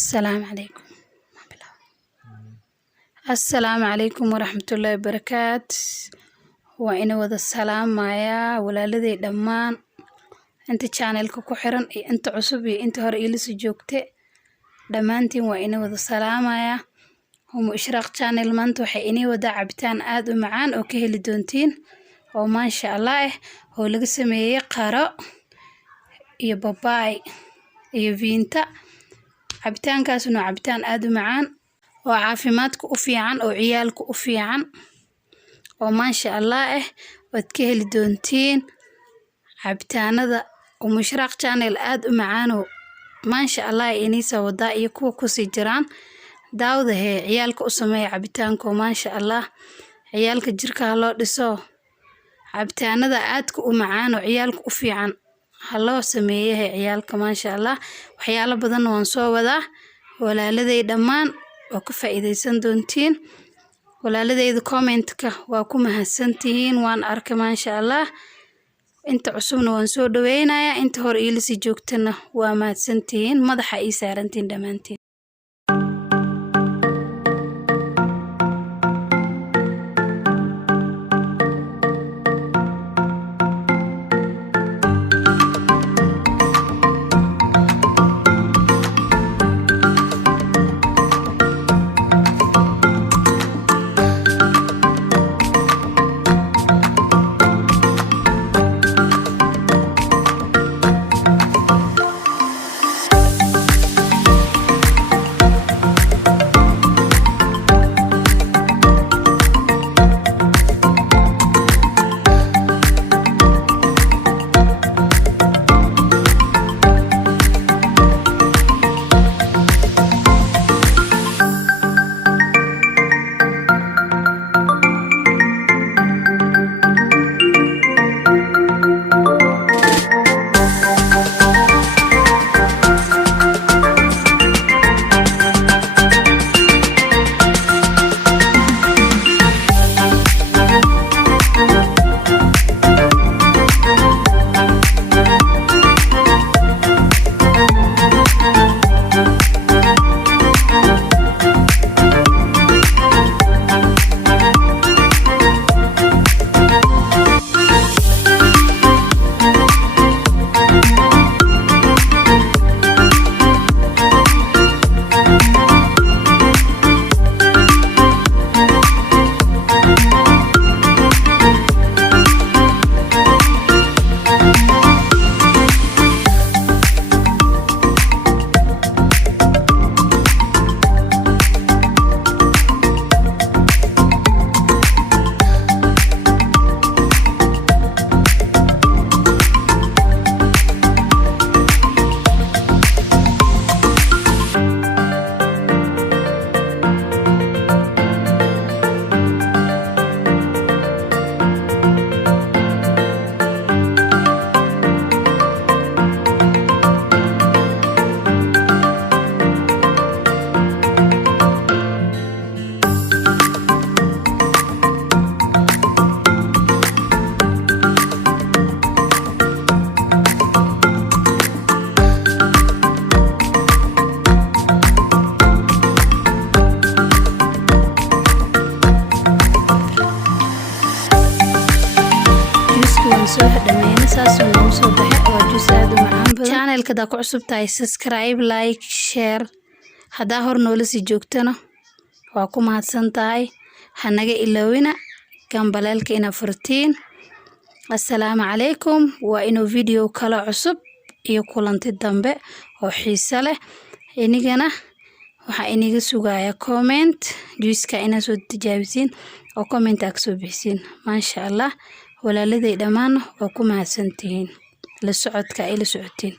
السلام عليكم. السلام عليكم ورحمة الله وبركاته. وإنا وذا السلام معايا ولالدي دمان انت channelka ku xiran iyo inta cusub iyo inta hore ila soo joogtay dhamaantiin waa ina wada salaamaya Umu Ishraaq channel maanta waxay inii wada cabitaan aad u macaan oo ka heli doontiin oo maasha Allah oo laga sameeyay qaro iyo babaay iyo viinta cabitaankaas waa cabitaan aad u macaan oo caafimaadka u fiican oo ciyaalka u fiican oo maasha Allah wad ka heli doontiin cabitaanada Umu Ishraaq channel aad u macaan oo maasha Allah inii soo wada iyo kuwa ku sii jiraan daawada ciyaalka u sameeyo cabitaanka maasha Allah ciyaalka jirka loo dhiso cabitaanada aadka u macaan oo ciyaalka u fiican haloo sameeyay ciyaalka maasha Allah waxyaalo badan waan soo wadaa walaaladay dhamaan oo ka faa'iideysan doontiin walaaladayda comment-ka waa ku mahadsantihiin waan arkay maasha Allah inta cusubna waan soo dhaweynayaa inta hore ila sii joogtana waa mahadsantihiin madaxa ii saarantiin dhamaantiin channelka da ku cusub tahay subscribe like share hadaa hor noola sii joogtana waa ku mahadsan tahay hanaga ilaawina gambalaalka ina furtiin assalaamu calaykum waa inuu video kala cusub iyo kulanti dambe oo xiiso leh inigana waxa iniga sugaaya comment juiska ina soo tijaabisiin oo comment aad soo bixisiin maasha Allah walaaladay dhamaan waa ku mahadsantihiin la socodka ay la socotiin